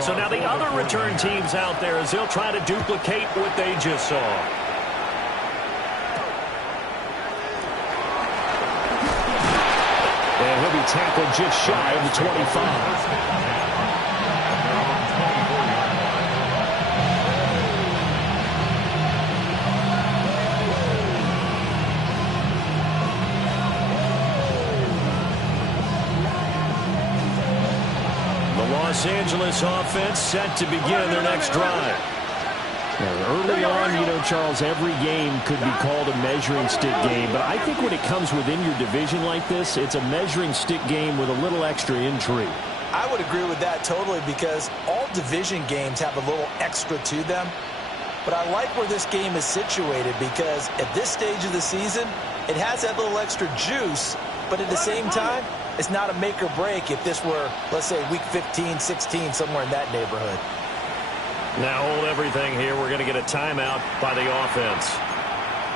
So now the other return teams out there as they'll try to duplicate what they just saw. And he'll be tackled just shy of the 25. Los Angeles offense set to begin their next drive. Early on, Charles, every game could be called a measuring stick game, but I think when it comes within your division like this, it's a measuring stick game with a little extra intrigue. I would agree with that totally because all division games have a little extra to them. But I like where this game is situated because at this stage of the season, it has that little extra juice, but at the same time, it's not a make or break if this were, let's say, week 15, 16, somewhere in that neighborhood. Now hold everything here. We're going to get a timeout by the offense.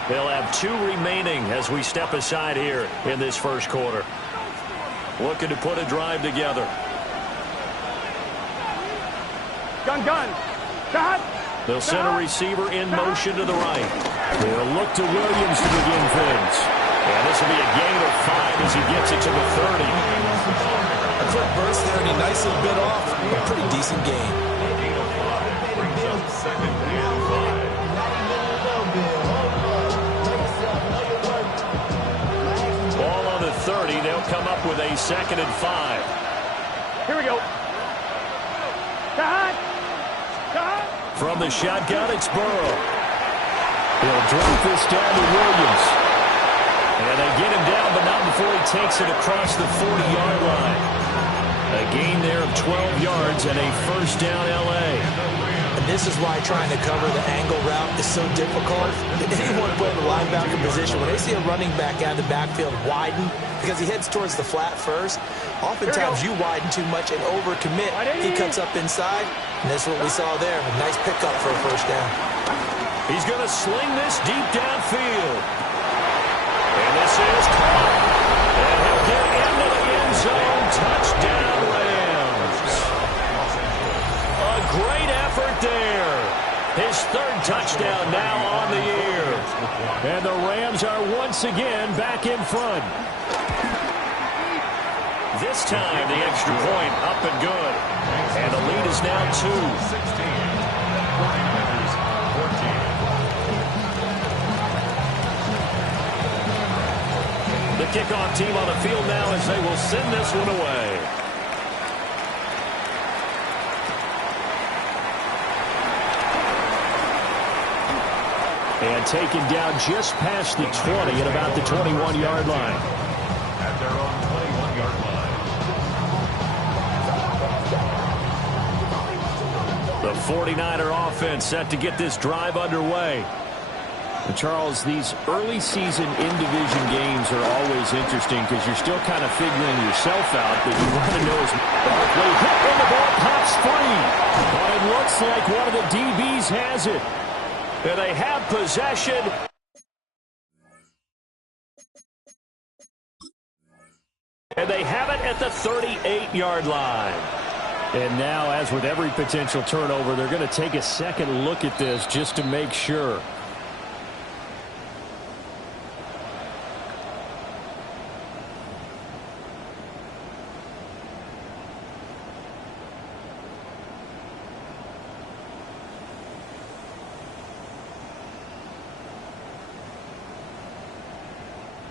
They'll have 2 remaining as we step aside here in this first quarter. Looking to put a drive together. Gun. Cut. They'll send a receiver in motion to the right. They'll look to Williams to begin things. And this will be a gain of 5 as he gets it to the 30. A quick burst there, and he nicely bit off a pretty decent gain. Ball on the 30. They'll come up with a 2nd and 5. Here we go. Cut. From the shotgun, it's Burrow. He'll drop this down to Williams. And they get him down, but not before he takes it across the 40-yard line. A gain there of 12 yards and a first down L.A. And this is why trying to cover the angle route is so difficult. Anyone playing the linebacker position, when they see a running back out of the backfield widen, because he heads towards the flat first, oftentimes you widen too much and overcommit. He cuts up inside, and that's what we saw there. A nice pickup for a first down. He's going to sling this deep downfield. And this is caught. And he'll get into the end zone. Touchdown, Rams. A great effort there. His 3rd touchdown now on the year. And the Rams are once again back in front. This time the extra point up and good. And the lead is now 2. The kickoff team on the field now as they will send this one away. And taken down just past the 20 at about the 21-yard line. At their own 21-yard line. The 49er offense set to get this drive underway. And Charles, these early season in-division games are always interesting because you're still kind of figuring yourself out, but you want to know as Barkley hit and the ball pops free. But it looks like one of the DBs has it. And they have possession. And they have it at the 38-yard line. And now, as with every potential turnover, they're going to take a second look at this just to make sure.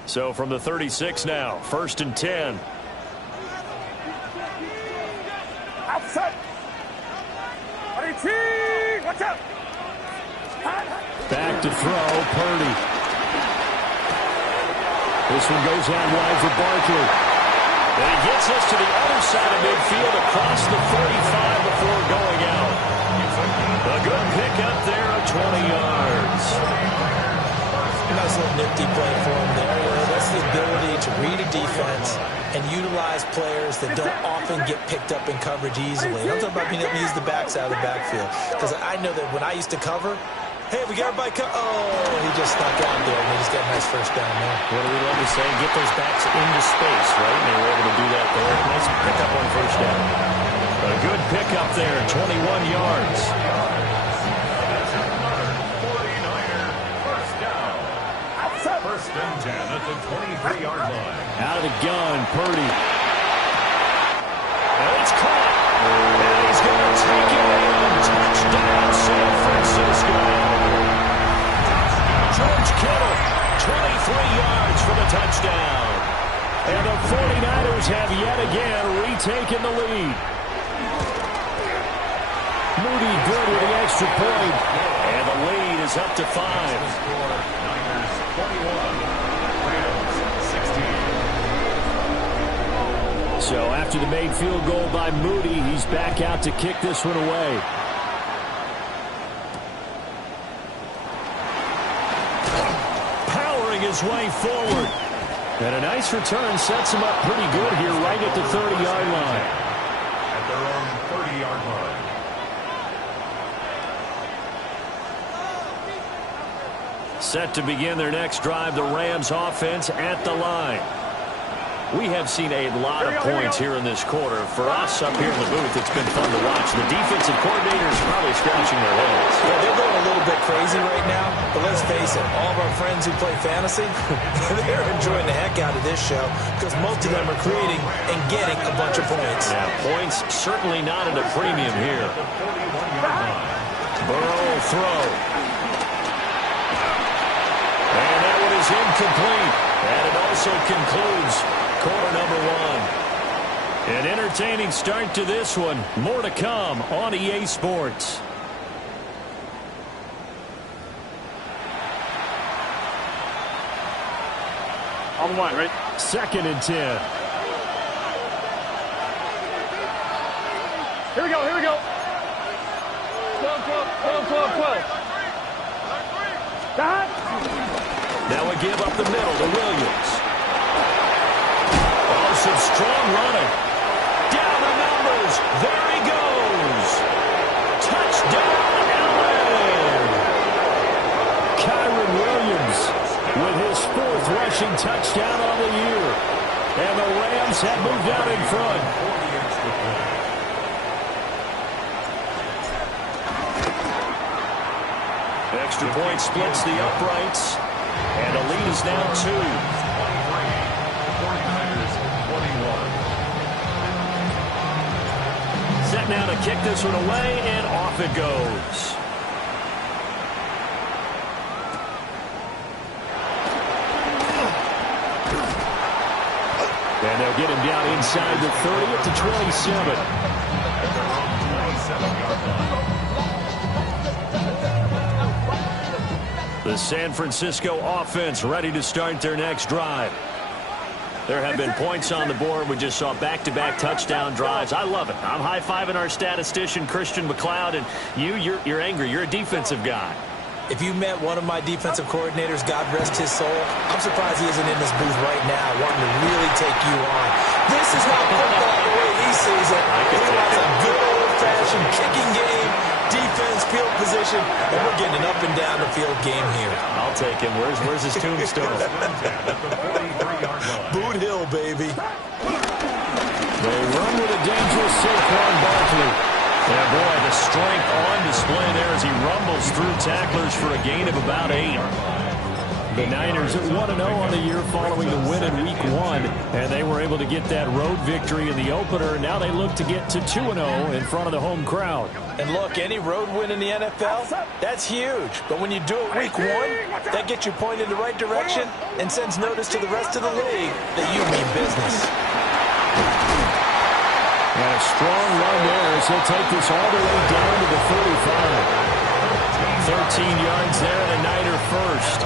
So from the 36 now, 1st and 10. Outside. Watch out. Back to throw, Purdy. This one goes out wide for Barkley. And he gets us to the other side of midfield across the 35 before going out. A good pickup there of 20 yards. Nice little nifty play for him there. That's the ability to read a defense and utilize players that don't often get picked up in coverage easily. And I'm talking about being able to use the backside of the backfield. Because I know that when I used to cover, hey, we got everybody oh, he just snuck out there, and he just got a nice first down there. What do we love to say? Get those backs into space, right? And they were able to do that there. Nice pickup on first down. A good pickup there, 21 yards. 49er, first down. First and 10 at the 23-yard line. Out of the gun, Purdy. And it's caught. And he's going to take it in. Touchdown, San Francisco. George Kittle, 23 yards for the touchdown. And the 49ers have yet again retaken the lead. Moody good with the extra point. And the lead is up to 5. Niners 21, Rams 16. So after the made field goal by Moody, he's back out to kick this one away. Powering his way forward. And a nice return sets him up pretty good here right at the 30-yard line. At their own 30-yard line. Set to begin their next drive, the Rams offense at the line. We have seen a lot of points here in this quarter. For us up here in the booth, it's been fun to watch. The defensive coordinators probably scratching their heads. Yeah, they're going a little bit crazy right now, but let's face it, all of our friends who play fantasy, they're enjoying the heck out of this show because most of them are creating and getting a bunch of points. Yeah, points certainly not at a premium here. Burrow throw. And that one is incomplete. And it also concludes quarter number 1. An entertaining start to this one. More to come on EA Sports. On one, right? 2nd and 10. Here we go, here we go. 12, 12, 12, 12, 12. Dot. Now we give up the middle to Williams. Oh, some strong running. Down the numbers. There he goes. Touchdown, LA. Kyron Williams with his 4th rushing touchdown on the year. And the Rams have moved out in front. Extra point splits the uprights. And the lead is now 2. 49ers 21. Set now to kick this one away, and off it goes. And they'll get him down inside the 30 at the 27. At their own 27-yard line. The San Francisco offense ready to start their next drive. There have been points on the board. We just saw back-to-back touchdown drives. I love it. I'm high-fiving our statistician, Christian McLeod, and you're angry. You're a defensive guy. If you met one of my defensive coordinators, God rest his soul, I'm surprised he isn't in this booth right now wanting to really take you on. This is not football the way he sees it. He wants a good old-fashioned kicking game, defense, field position, and we're getting an up and down the field game here. I'll take him. Where's his tombstone? Boot Hill, baby. They run with a dangerous Saquon Barkley. Yeah, boy, the strength on display there as he rumbles through tacklers for a gain of about 8. The Niners at 1-0 on the year following the win in Week 1, and they were able to get that road victory in the opener. Now they look to get to 2-0 in front of the home crowd. And look, any road win in the NFL, that's huge. But when you do it Week 1, that gets you pointed in the right direction and sends notice to the rest of the league that you mean business. And a strong run there as he'll take this all the way down to the 45. 13 yards there and a Niner first.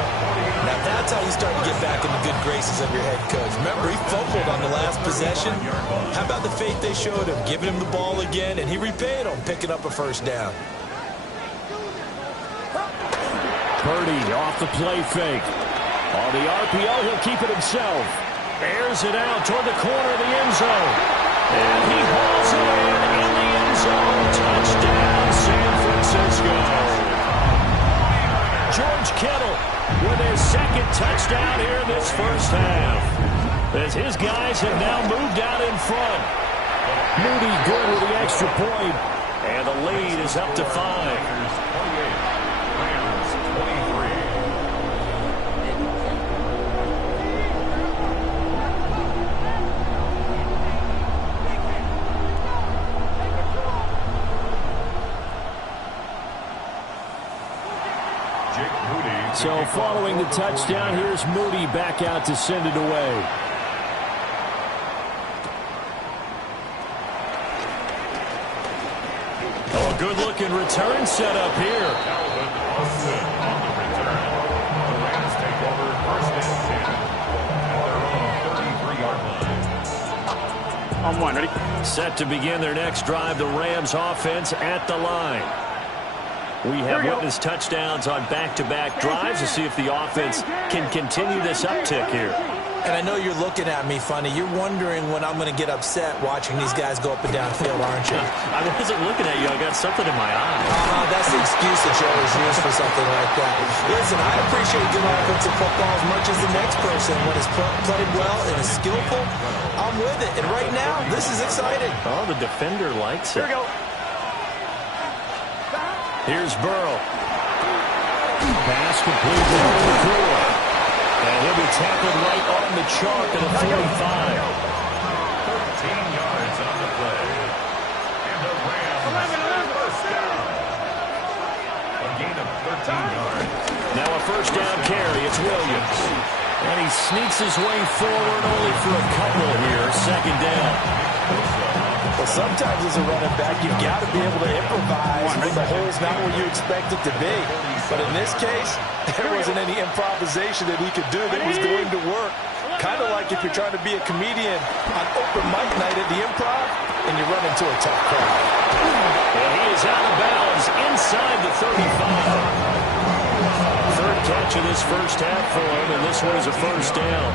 Now that's how you start to get back in the good graces of your head coach. Remember, he fumbled on the last possession. How about the faith they showed him, giving him the ball again, and he repaid him, picking up a first down. Purdy off the play fake. On the RPO, he'll keep it himself. Airs it out toward the corner of the end zone. And he hauls it in the end zone. Touchdown, San Francisco. George Kittle with his 2nd touchdown here in this first half. As his guys have now moved out in front. Moody good with the extra point. And the lead is up to 5. Rams 23. So following the touchdown, here's Moody back out to send it away. Oh, good-looking return set up here. Calvin Austin on the return. The Rams take over first and 10 at their own 33-yard line. On one, ready? Set to begin their next drive, the Rams offense at the line. We have witnessed touchdowns on back-to-back drives to see if the offense can continue this uptick here. And I know you're looking at me funny. You're wondering when I'm going to get upset watching these guys go up and down field, aren't you? I wasn't looking at you. I got something in my eye. That's the excuse that you always use for something like that. Listen, I appreciate good offensive football as much as the next person. When it's played well and is skillful, I'm with it. And right now, this is exciting. Oh, the defender likes it. Here we go. Here's Burrow. Pass complete to Ncaa. And he'll be tackled right on the chalk at the 45. 13 yards on the play. And the Rams first down. A gain of 13 yards. Now a first down carry. It's Williams. And he sneaks his way forward only for a couple here. Second down. Well, sometimes as a running back, you've got to be able to improvise when the hole's not where you expect it to be. But in this case, there wasn't any improvisation that he could do that was going to work. Kind of like if you're trying to be a comedian on open mic night at the Improv and you run into a tough crowd. And he is out of bounds inside the 35. Third catch of this first half for him, and this one is a first down.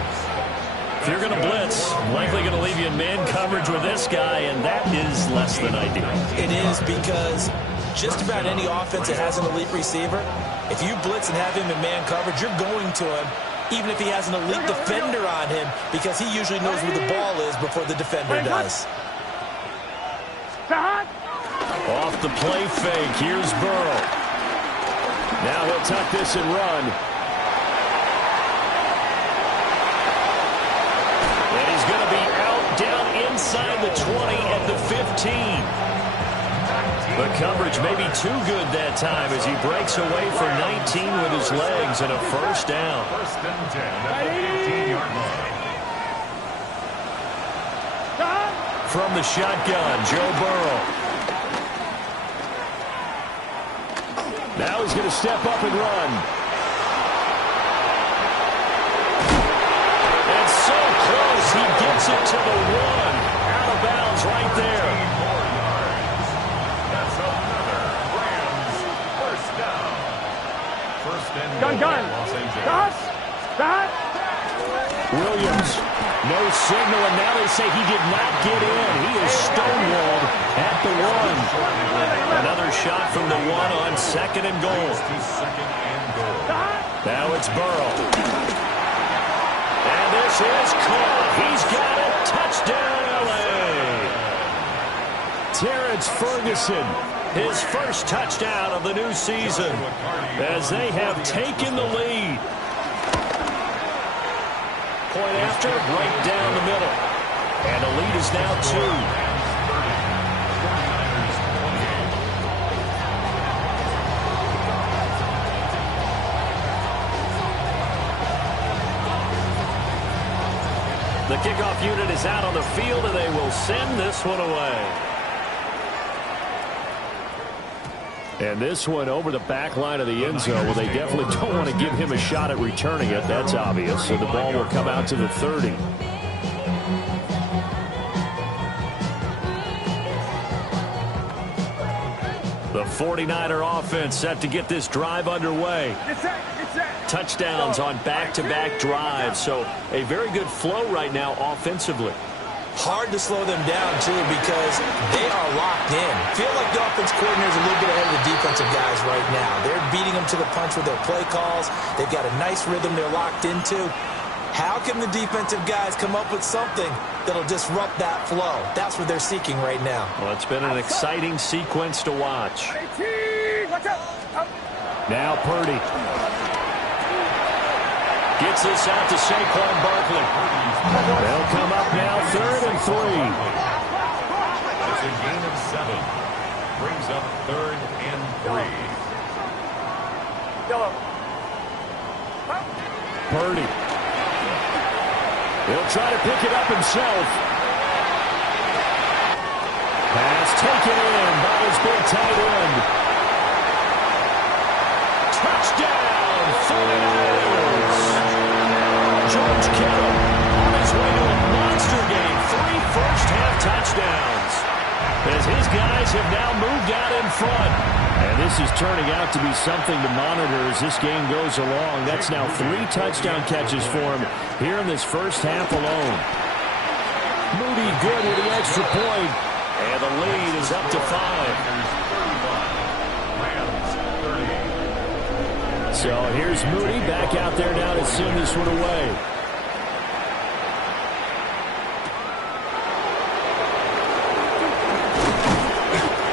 If you're going to blitz, likely going to leave you in man coverage with this guy, and that is less than ideal. It is, because just about any offense that has an elite receiver, if you blitz and have him in man coverage, you're going to him, even if he has an elite defender on him, because he usually knows where the ball is before the defender does. Off the play fake, here's Burrow. Now he'll tuck this and run. And he's going to be out down inside the 20 at the 15. The coverage may be too good that time as he breaks away for 19 with his legs and a first down. First and 10 at the 15-yard line. From the shotgun, Joe Burrow. Now he's going to step up and run. And so close, he gets it to the 1. Out of bounds right there. 15 more yards. That's another Rams first down. First and Gun. Los Angeles. Stop. Williams, no signal, and now they say he did not get in. He is stonewalled at the 1. Another shot from the 1 on second and goal. Second and goal. Now it's Burrow. And this is caught. He's got it. Touchdown, L.A. Terrence Ferguson. His first touchdown of the new season as they have taken the lead. Point after, right down the middle. And the lead is now 2. The kickoff unit is out on the field, and they will send this one away. And this one over the back line of the end zone. Well, they definitely don't want to give him a shot at returning it. That's obvious. So the ball will come out to the 30. The 49er offense set to get this drive underway. Touchdowns on back-to-back drives. So a very good flow right now offensively. Hard to slow them down, too, because they are locked in. Feel like the offense coordinator is a little bit ahead of the defensive guys right now. They're beating them to the punch with their play calls. They've got a nice rhythm they're locked into. How can the defensive guys come up with something that'll disrupt that flow? That's what they're seeking right now. Well, it's been an exciting sequence to watch. Now Purdy. Gets this out to Saquon Barkley. They'll come up now 3rd and 3. It's a gain of 7. Brings up 3rd and 3. Purdy. He'll try to pick it up himself. Pass taken in by his big tight end. Touchdown, 49ers. George Kittle on his way to a monster game. 3 first-half touchdowns. As his guys have now moved out in front. And this is turning out to be something to monitor as this game goes along. That's now 3 touchdown catches for him here in this first half alone. Moody good with the extra point. And the lead is up to 5. So here's Moody back out there now to send this one away.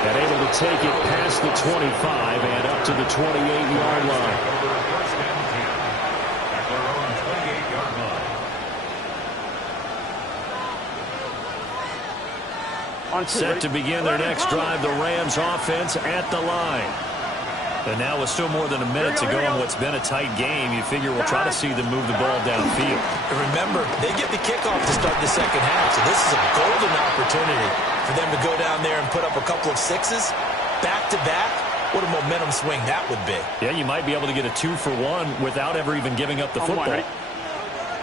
And able to take it past the 25 and up to the 28-yard line. Set to begin their next drive, the Rams offense at the line. And now with still more than a minute to go in what's been a tight game, you figure we'll try to see them move the ball downfield. And remember, they get the kickoff to start the second half, so this is a golden opportunity for them to go down there and put up a couple of 6s back-to-back. What a momentum swing that would be. Yeah, you might be able to get a 2-for-1 without ever even giving up the football.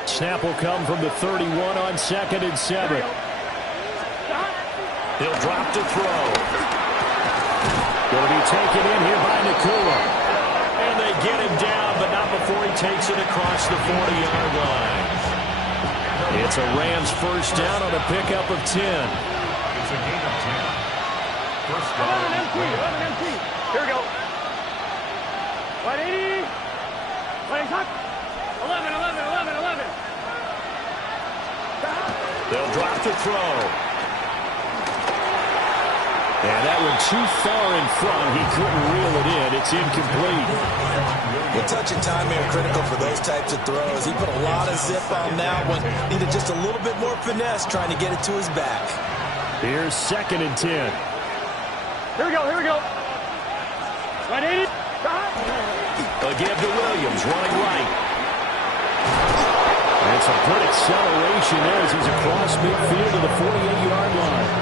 Snap will come from the 31 on 2nd and 7. He'll drop to throw. Going to be taken in here by Ncaa. And they get him down, but not before he takes it across the 40-yard line. It's a Rams first down on a pickup of 10. It's a gain of 10. First down. 11 MT. Here we go. 180. 11, 11, 11, 11. They'll drop to throw. And that one too far in front. He couldn't reel it in. It's incomplete. Well, touch and time are critical for those types of throws. He put a lot of zip on that one. Needed just a little bit more finesse trying to get it to his back. Here's 2nd and 10. Here we go, here we go. 180. A give to Williams, running right. And some good acceleration there as he's across midfield to the 48-yard line.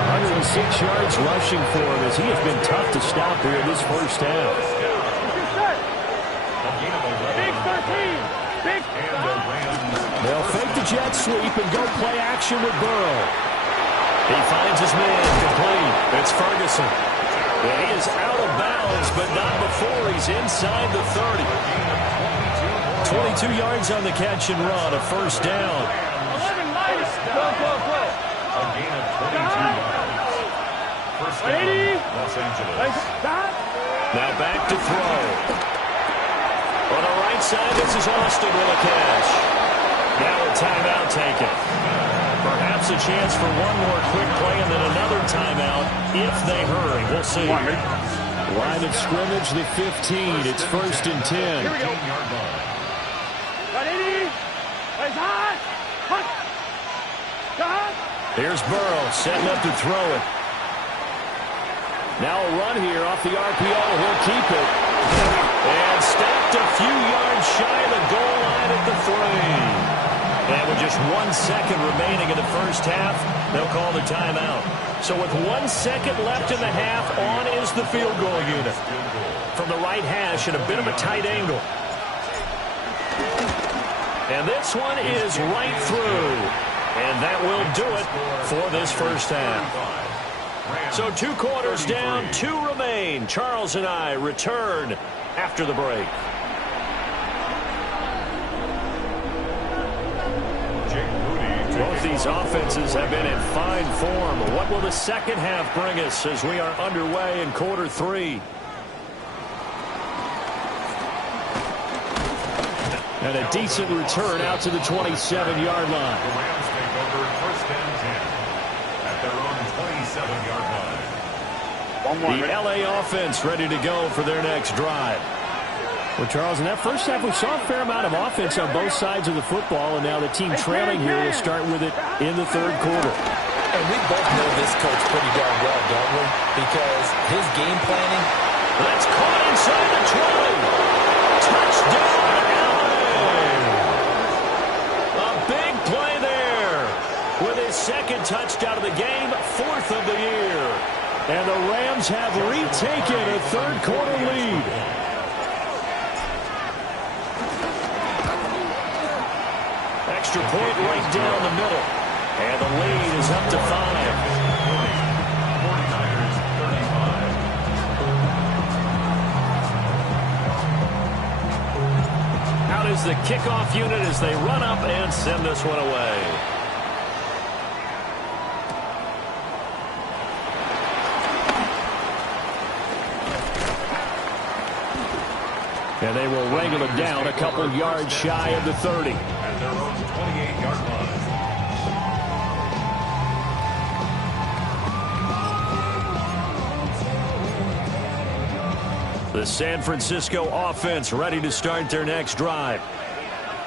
106 yards rushing for him as he has been tough to stop here in this first half. Big 13. Big. They'll fake the jet sweep and go play action with Burrow. He finds his man complete. It's Ferguson. And he is out of bounds, but not before he's inside the 30. 22 yards on the catch and run, a first down. 11 minus. Go. A gain of 22 yards. First down, 180. Los Angeles. Now back to throw. On the right side, this is Austin with a catch. Now a timeout taken. Perhaps a chance for one more quick play and then another timeout if they hurry. We'll see. Line of scrimmage, the 15. It's 1st and 10. Here we go. 180. Plays high. Here's Burrow setting up to throw it. Now a run here off the RPO. He'll keep it. And stopped a few yards shy of the goal line at the 3. And with just 1 second remaining in the first half, they'll call the timeout. So with 1 second left in the half, on is the field goal unit. From the right hash at a bit of a tight angle. And this one is right through. And that will do it for this first half. So 2 quarters down, 2 remain. Charles and I return after the break. Both these offenses have been in fine form. What will the second half bring us as we are underway in quarter 3? And a decent return out to the 27-yard line. The Rams take over 1st and 10 at their own 27-yard line. The LA offense ready to go for their next drive. Well, Charles, in that first half, we saw a fair amount of offense on both sides of the football, and now the team trailing here will start with it in the third quarter. And we both know this coach pretty darn well, don't we? Because his game planning. That's caught inside the 20. Touchdown, LA! A big play there. With his second touchdown of the game, 4th of the year. And the Rams have retaken a third quarter lead. Extra point right down the middle. And the lead is up to 5. 49ers 35. Out is the kickoff unit as they run up and send this one away. And they will wrangle it down a couple yards shy of the 30. At their own 28-yard line. The San Francisco offense ready to start their next drive.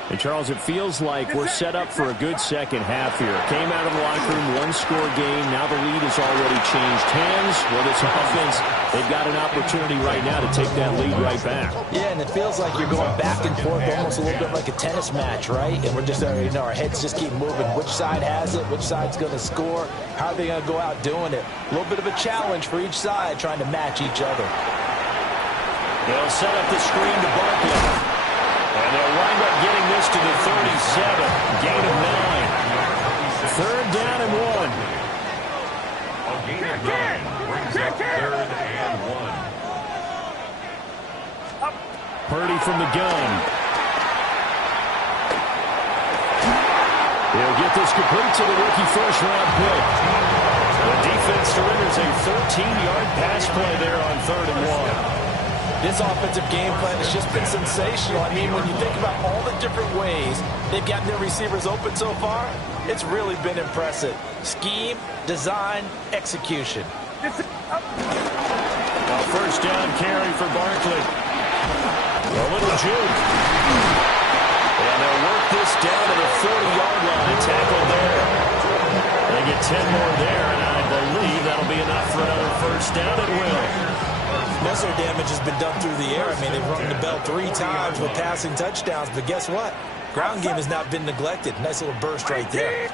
And, Charles, it feels like we're set up for a good second half here. Came out of the locker room, one-score game. Now the lead has already changed hands. Well, this offense, they've got an opportunity right now to take that lead right back. Yeah, and it feels like you're going back and forth almost a little bit like a tennis match, right? And we're just, our heads just keep moving. Which side has it? Which side's going to score? How are they going to go out doing it? A little bit of a challenge for each side trying to match each other. They'll set up the screen to Barkley. And they'll wind up getting this to the 37. Gain of 9. Third down and 1. A gain of 9 brings up 3rd and 1. Purdy from the gun. He'll get this complete to the rookie first-round pick. The defense surrenders a 13-yard pass play there on 3rd and 1. This offensive game plan has just been sensational. I mean, when you think about all the different ways they've gotten their receivers open so far, it's really been impressive. Scheme, design, execution. A first down carry for Barkley. A little juke. And they'll work this down to the 40-yard line. Tackled there. They get 10 more there, and I believe that'll be enough for another first down. It will. Most of their damage has been done through the air. I mean, they've rung the bell 3 times with passing touchdowns, but guess what? Ground game has not been neglected. Nice little burst right there.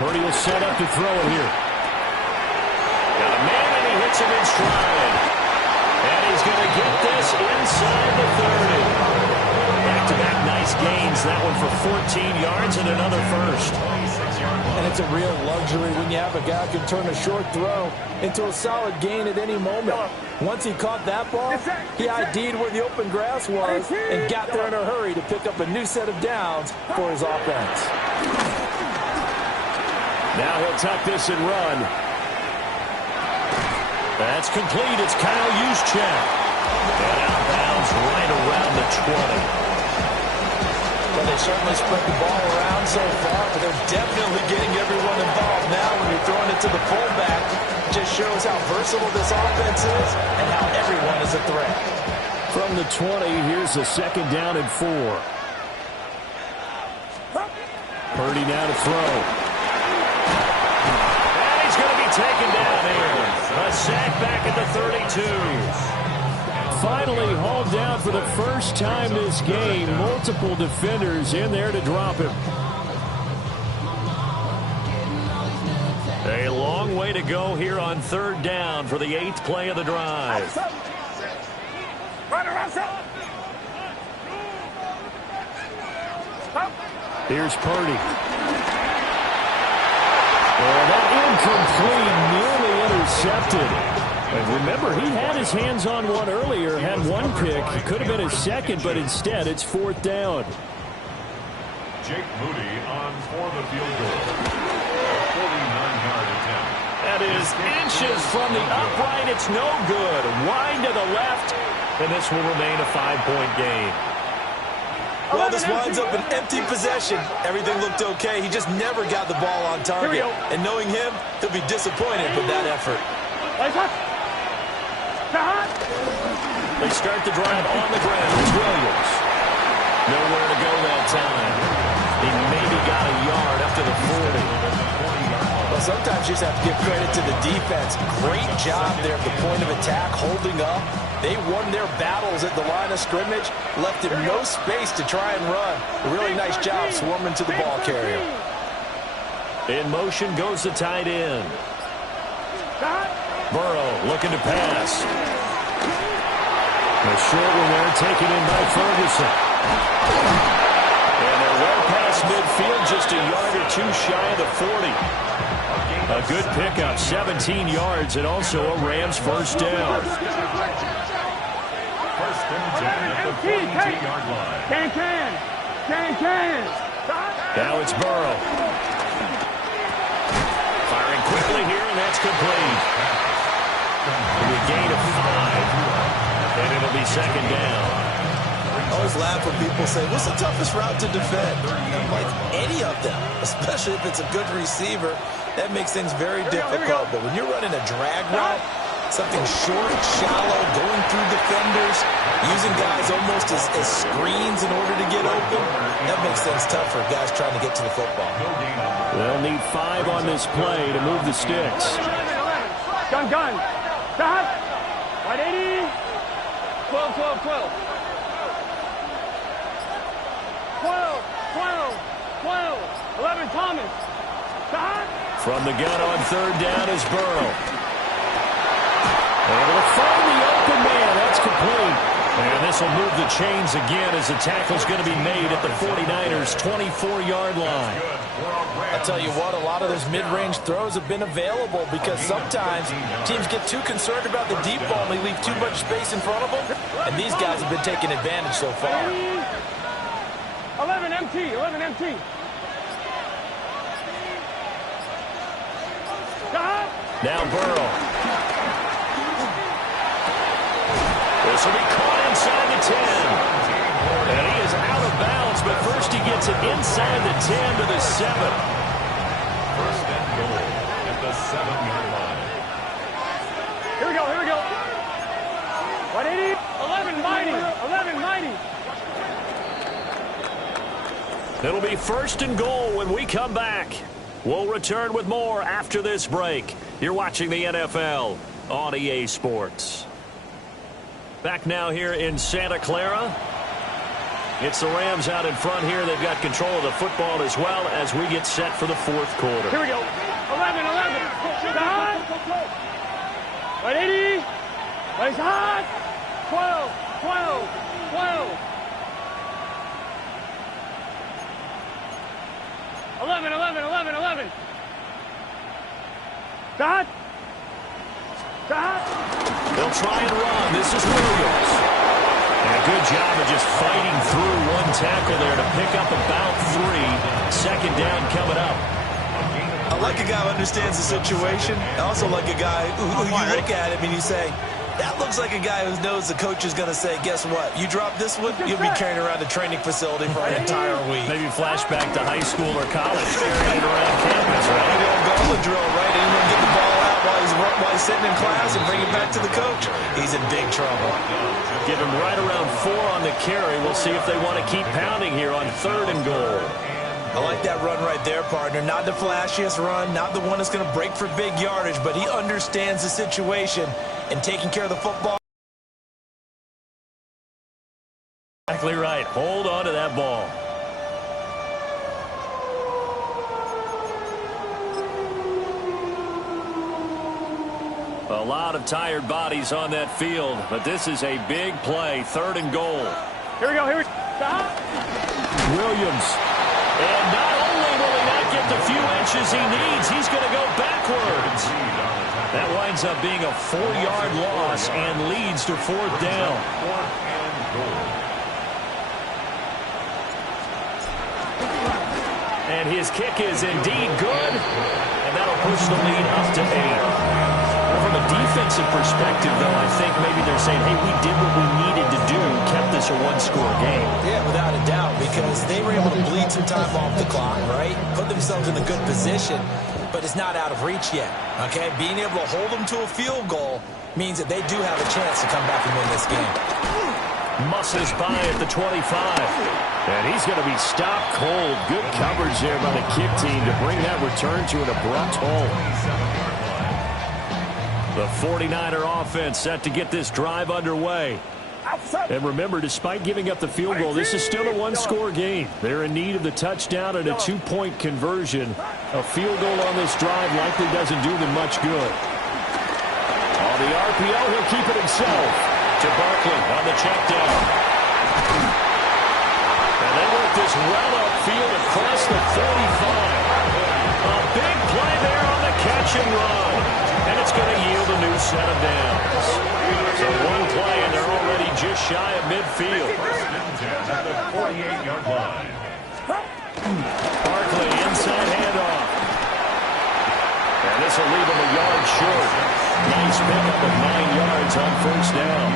Purdy will set up to throw it here. Got a man, and he hits him in stride. And he's going to get this inside the 30. Back-to-back nice gains. That one for 14 yards and another first. And it's a real luxury when you have a guy who can turn a short throw into a solid gain at any moment. Once he caught that ball, he ID'd where the open grass was and got there in a hurry to pick up a new set of downs for his offense. Now he'll tuck this and run. That's complete. It's Kyle Juszczyk. And outbounds right around the 20. Well, they certainly spread the ball around so far, but they're definitely getting everyone involved now when you're throwing it to the fullback. It just shows how versatile this offense is and how everyone is a threat. From the 20, here's a second down and 4. Purdy now to throw. And he's going to be taken down here. A sack back at the 32. Finally hauled down for the first time this game. Multiple defenders in there to drop him. A long way to go here on 3rd down for the 8th play of the drive. Here's Purdy. Oh, that incomplete, nearly intercepted. And remember, he had his hands on one earlier, had one pick. It could have been his second, but instead it's 4th down. Jake Moody on for the field goal. A 49-yard attempt. That is inches from the upright. It's no good. Wide to the left, and this will remain a 5-point game. Well, this winds up an empty possession. Everything looked okay. He just never got the ball on target. And knowing him, he'll be disappointed with that effort. They start the drive on the ground. It's Williams. Nowhere to go that time. He maybe got a yard up to the 40. Well, sometimes you just have to give credit to the defense. Great job there at the point of attack, holding up. They won their battles at the line of scrimmage, left him no space to try and run. A really nice job swarming to the ball carrier. In motion goes the tight end. Burrow looking to pass. A short one there taken in by Ferguson. And they're well past midfield, just a yard or two shy of the 40. A good pickup, 17 yards, and also a Rams first down. First and 10 at the 42-yard line. Can. Now it's Burrow. Firing quickly here, and that's complete. A gain of 5. And it'll be second down. I always laugh when people say, what's the toughest route to defend? I'm like, any of them, especially if it's a good receiver. That makes things very difficult. But when you're running a drag route, something short, shallow, going through defenders, using guys almost as screens in order to get open, that makes things tough for guys trying to get to the football. They'll need 5 on this play to move the sticks. Gun. Stop. 180. 12. 11, Thomas. Stop. From the gun on third down is Burrow. Able to find the open man. That's complete. And this will move the chains again as the tackle's going to be made at the 49ers' 24-yard line. I'll tell you what, a lot of those mid-range throws have been available because sometimes teams get too concerned about the deep ball and they leave too much space in front of them. And these guys have been taking advantage so far. 11 MT. Stop. Now Burrow. This will be caught inside the 10. And he is out of bounds, but first he gets it inside the 10 to the 7. First and goal at the 7-yard line. Here we go. 180. 11 mighty. It'll be first and goal when we come back. We'll return with more after this break. You're watching the NFL on EA Sports. Back now here in Santa Clara. It's the Rams out in front here. They've got control of the football as well as we get set for the fourth quarter. Here we go. 11. Stop. 180. Place hot. 12. 11. Stop. They'll try and run. This is Williams. And a good job of just fighting through one tackle there to pick up about 3. Second down coming up. I like a guy who understands the situation. I also like a guy who you look at him and you say, that looks like a guy who knows the coach is going to say, guess what? You drop this one, you'll be carrying around the training facility for an entire week. Maybe flashback to high school or college, carrying it around campus, right? Maybe a gauntlet drill, right? Anyone get the ball out while he's sitting in class and bring it back to the coach. He's in big trouble. Give him right around 4 on the carry. We'll see if they want to keep pounding here on third and goal. I like that run right there, partner. Not the flashiest run, not the one that's going to break for big yardage, but he understands the situation and taking care of the football. Exactly right. Hold on to that ball. A lot of tired bodies on that field, but this is a big play. Third and goal. Here we go. Stop. Williams. And not only will he not get the few inches he needs, he's going to go backwards. That winds up being a 4-yard loss and leads to fourth down. And his kick is indeed good, and that'll push the lead up to 8. From a defensive perspective, though, I think maybe they're saying, hey, we did what we needed to do, kept this a one-score game. Yeah, without a doubt, because they were able to bleed some time off the clock, right? Put themselves in a good position, but it's not out of reach yet, okay? Being able to hold them to a field goal means that they do have a chance to come back and win this game. Muscles by at the 25. And he's going to be stopped cold. Good coverage there by the kick team to bring that return to an abrupt halt. The 49er offense set to get this drive underway. And remember, despite giving up the field goal, this is still a one-score game. They're in need of the touchdown and a two-point conversion. A field goal on this drive likely doesn't do them much good. On the RPO, he'll keep it himself. To Barkley on the check down. And they work this well upfield across the 45. A big play there on the catch and run. And it's going to yield a new set of downs. So one play, and they're already just shy of midfield. First and 10 at the 48-yard line. Barkley, inside handoff. And this will leave him a yard short. Nice pickup of 9 yards on first down.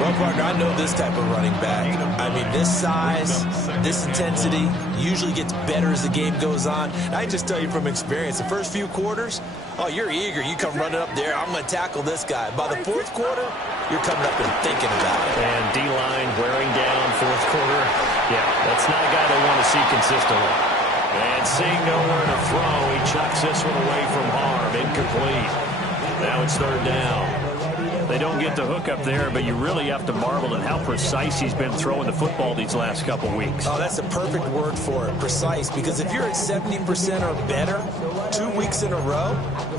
Well, partner, I know this type of running back. I mean, this size, this intensity usually gets better as the game goes on. And I just tell you from experience, the first few quarters, oh, you're eager. You come running up there, I'm going to tackle this guy. By the fourth quarter, you're coming up and thinking about it. And D-line wearing down fourth quarter. Yeah, that's not a guy they want to see consistently. And seeing nowhere to throw, he chucks this one away from harm. Incomplete. Now it's third down. They don't get the hook up there, but you really have to marvel at how precise he's been throwing the football these last couple weeks. Oh, that's the perfect word for it, precise, because if you're at 70% or better 2 weeks in a row,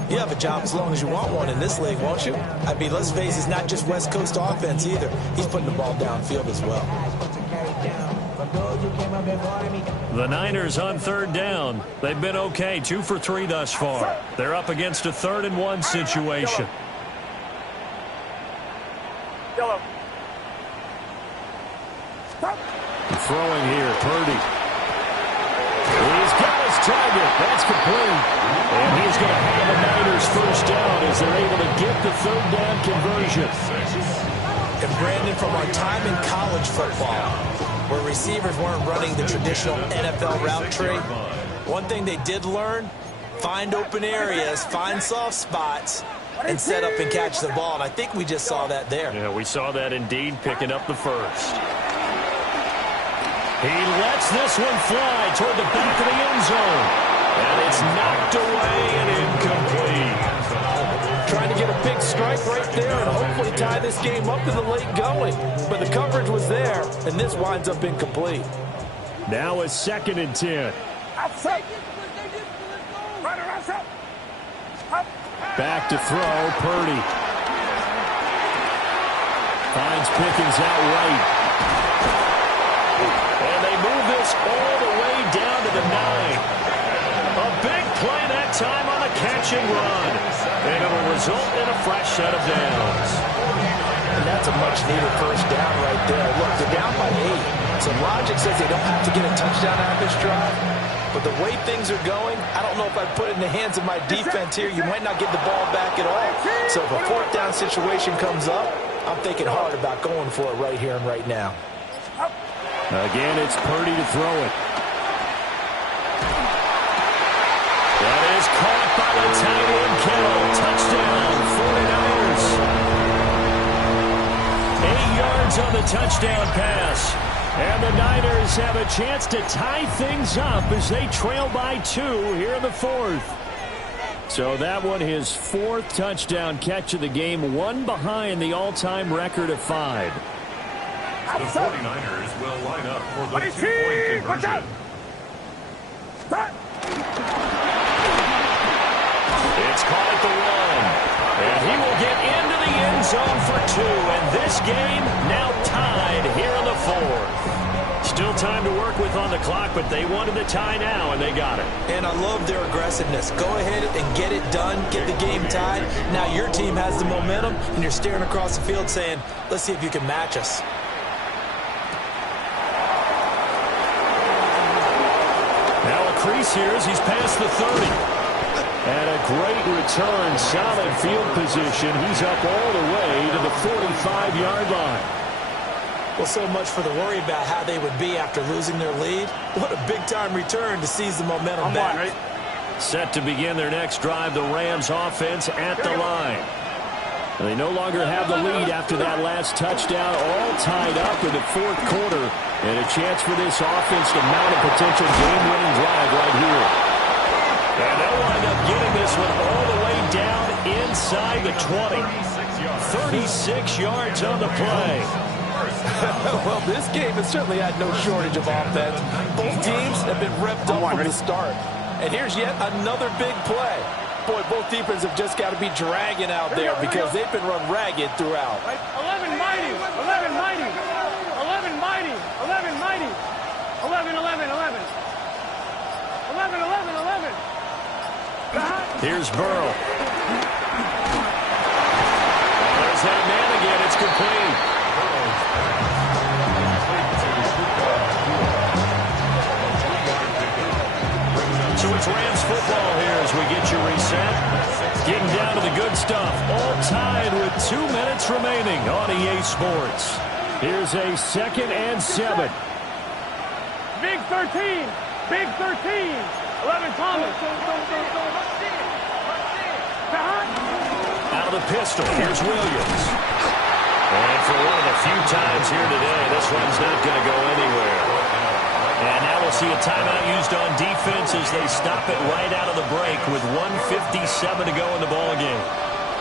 you have a job as long as you want one in this league, won't you? I mean, let's face it, it's not just West Coast offense either. He's putting the ball downfield as well. The Niners on third down. They've been okay, 2 for 3 thus far. They're up against a 3rd and 1 situation. Yellow. Throwing here, Purdy. He's got his target. That's complete. And he's going to have the Niners first down as they're able to get the third down conversion. And Brandon, from our time in college football, where receivers weren't running the traditional NFL route tree, one thing they did learn, find open areas, find soft spots, and set up and catch the ball. And I think we just saw that there. Yeah, we saw that indeed, picking up the first. He lets this one fly toward the back of the end zone. And it's knocked away and incomplete. Trying to get a big strike right there and hopefully tie this game up in the late going. But the coverage was there, and this winds up incomplete. Now it's 2nd and 10. Back to throw, Purdy. Finds Pickens out right. And they move this all the way down to the 9. A big play that time on a catch and run. And it'll result in a fresh set of downs. And that's a much-needed first down right there. Look, they're down by 8. So logic says they don't have to get a touchdown out of this drive. But the way things are going, I don't know if I'd put it in the hands of my defense here. You might not get the ball back at all. So if a 4th down situation comes up, I'm thinking hard about going for it right here and right now. Again, it's Purdy to throw it. That is caught by the tight end, Kittle. Touchdown, 49ers. 8 yards on the touchdown pass. And the Niners have a chance to tie things up as they trail by 2 here in the 4th. So that one, his 4th touchdown catch of the game, one behind the all-time record of 5. The 49ers will line up for the 2-point conversion. It's caught at the 1. And he will get into the end zone for 2. And this game now tied here in the 4th. Still time to work with on the clock, but they wanted the tie now, and they got it. And I love their aggressiveness. Go ahead and get it done, get the game tied. Now your team has the momentum, and you're staring across the field saying, let's see if you can match us. Now a crease here as he's past the 30. And a great return, solid field position. He's up all the way to the 45-yard line. Well, so much for the worry about how they would be after losing their lead. What a big-time return to seize the momentum back. Right? Set to begin their next drive, the Rams offense at the line. They no longer have the lead after that last touchdown, all tied up in the fourth quarter, and a chance for this offense to mount a potential game-winning drive right here. And they'll wind up getting this one all the way down inside the 20. 36 yards on the play. Well, this game has certainly had no shortage of offense. Both teams have been revved up from the start. And here's yet another big play. Boy, both defenses have just got to be dragging out there because they've been run ragged throughout. 11 mighty, 11 mighty, 11 mighty, 11 mighty, 11, 11, 11. 11, 11, 11. Here's Burrow. There's that man again. It's complete. So it's Rams football here as we get you reset. Getting down to the good stuff. All tied with 2 minutes remaining on EA Sports. Here's a 2nd and 7. Big 13, big 13. 11 Thomas. Out of the pistol, here's Williams. And for one of the few times here today, this one's not going to go anywhere. And now we'll see a timeout used on defense as they stop it right out of the break with 1:57 to go in the ball game.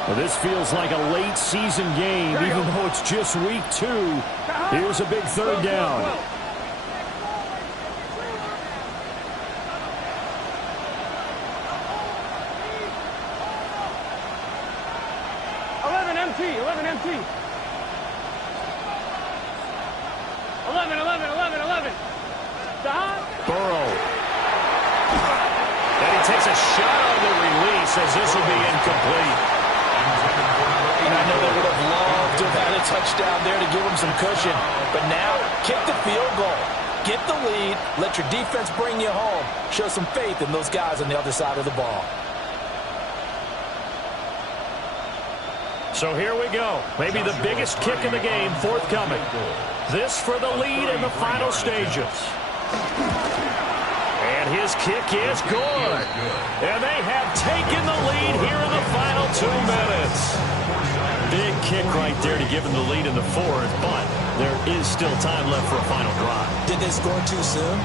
Well, this feels like a late season game, even though it's just week 2. Here's a big 3rd down. 11 MT, 11 MT. 11, 11, 11, 11. Burrow. And he takes a shot on the release as this will be incomplete. And I know they would have loved to have had a touchdown there to give them some cushion. But now, kick the field goal. Get the lead. Let your defense bring you home. Show some faith in those guys on the other side of the ball. So here we go. Maybe the biggest kick in the game forthcoming. This for the lead in the final stages. And his kick is good. And they have taken the lead here in the final 2 minutes. Big kick right there to give them the lead in the 4th, but there is still time left for a final drive. Did they score too soon?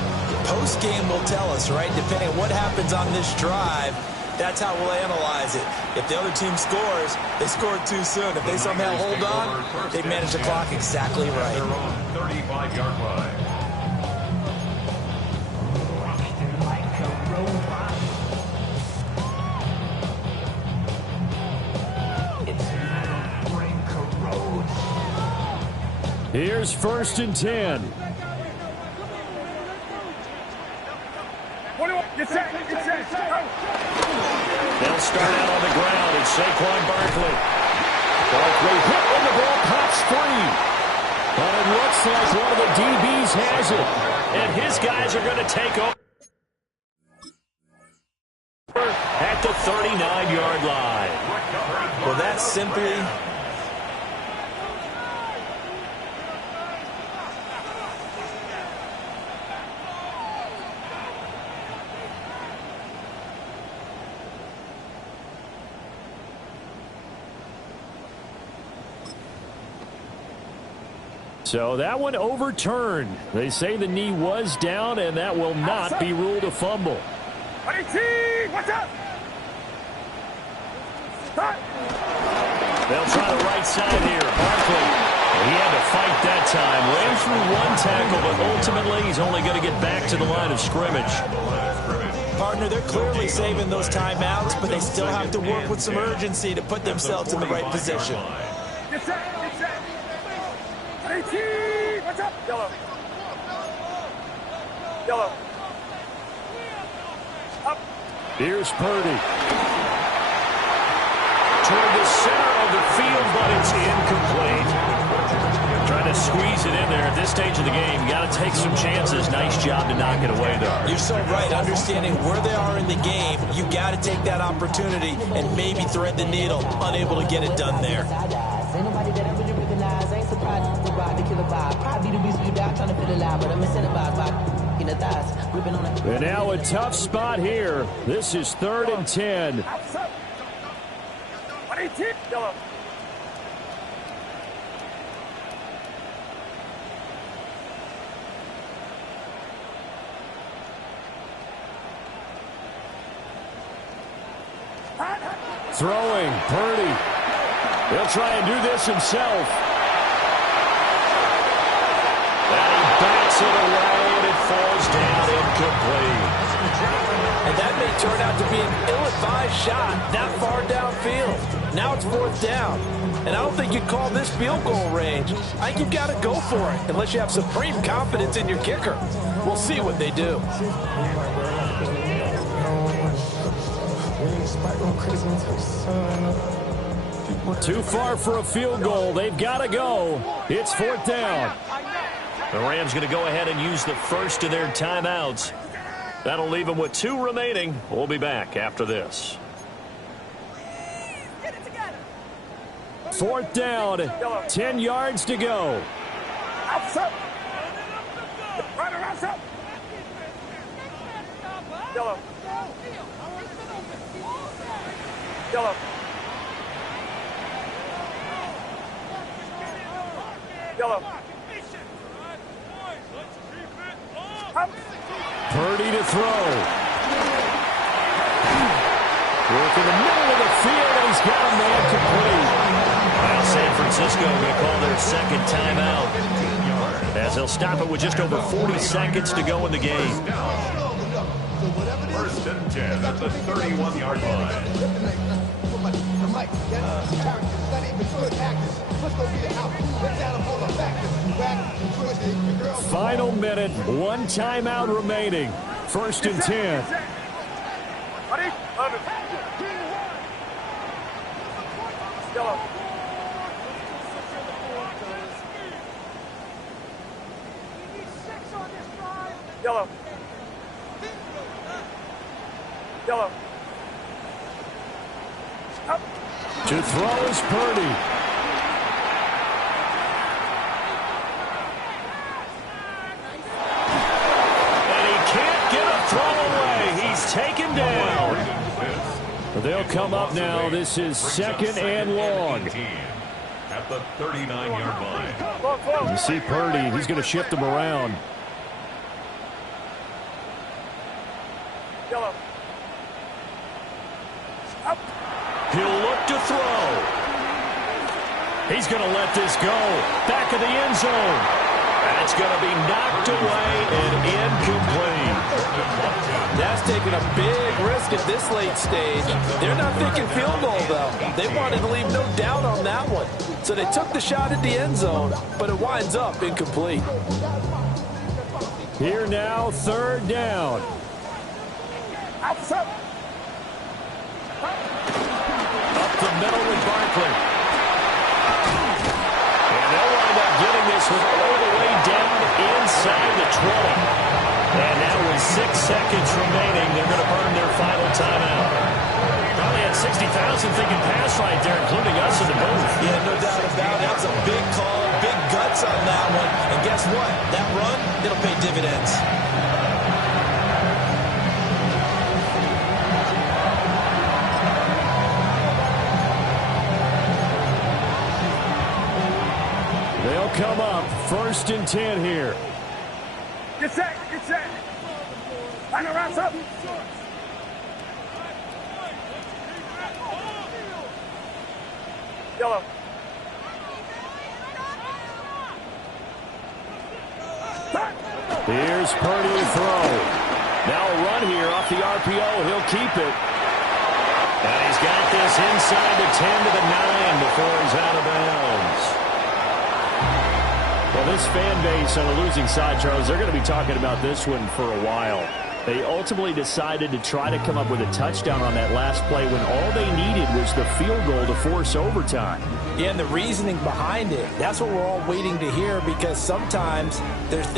Post-game will tell us, right? Depending on what happens on this drive, that's how we'll analyze it. If the other team scores, they scored too soon. If they somehow hold on, they manage the clock exactly right. 35-yard line. Here's 1st and 10. They'll start out on the ground. It's Saquon Barkley. Barkley hit when the ball pops free. But it looks like one of the DBs has it. And his guys are going to take over at the 39-yard line. Well, that's simply... So that one overturned. They say the knee was down, and that will not be ruled a fumble. What's up? They'll try the right side here. Barkley. He had to fight that time. Ran through one tackle, but ultimately he's only going to get back to the line of scrimmage. Partner, they're clearly saving those timeouts, but they still have to work with some urgency to put themselves in the right position. Get set, get set. What's up? Yellow. Yellow. Up. Here's Purdy. Toward the center of the field, but it's incomplete. Trying to squeeze it in there at this stage of the game. You got to take some chances. Nice job to knock it away there. You're so right. Understanding where they are in the game, you got to take that opportunity and maybe thread the needle. Unable to get it done there. And now a tough spot here. This is 3rd and 10. Throwing, Purdy. He'll try and do this himself. And he bats it away, and it falls down incomplete. And that may turn out to be an ill-advised shot that far downfield. Now it's 4th down. And I don't think you'd call this field goal range. I think you've got to go for it, unless you have supreme confidence in your kicker. We'll see what they do. Too far for a field goal. They've got to go. It's 4th down. The Rams going to go ahead and use the first of their timeouts. That'll leave them with 2 remaining. We'll be back after this. 4th down. 10 yards to go. Purdy to throw. Work in the middle of the field, and he's got a man complete. Well, San Francisco going to call their second timeout, as they'll stop it with just over 40 seconds to go in the game. 1st and 10 at the 31-yard line. Final minute, 1 timeout remaining. 1st and 10. To throw is Purdy. And he can't get a throw away. He's taken down. They'll come up now. This is 2nd and long. At the 39-yard line. You see Purdy. He's going to shift him around. He'll look to throw. He's going to let this go. Back of the end zone. That's going to be knocked away and incomplete. That's taking a big risk at this late stage. They're not thinking field goal, though. They wanted to leave no doubt on that one. So they took the shot at the end zone, but it winds up incomplete. Here now, 3rd down. Up the middle with Barkley. And they'll wind up getting this one all the way down inside the 20. And now with 6 seconds remaining, they're going to burn their final timeout. Probably had 60,000 thinking pass right there, including us in the booth. Yeah, no doubt about it. That was a big call, big guts on that one. And guess what? That run, it'll pay dividends. They'll come up 1st and 10 here. Get set. Get set. Line around up. Yellow. Here's Purdy to throw. Now a run here off the RPO. He'll keep it. And he's got this inside the 10 to the 9 before he's out of bounds. Well, this fan base on the losing side, Charles, they're going to be talking about this one for a while. They ultimately decided to try to come up with a touchdown on that last play when all they needed was the field goal to force overtime. Yeah, and the reasoning behind it, that's what we're all waiting to hear, because sometimes there's things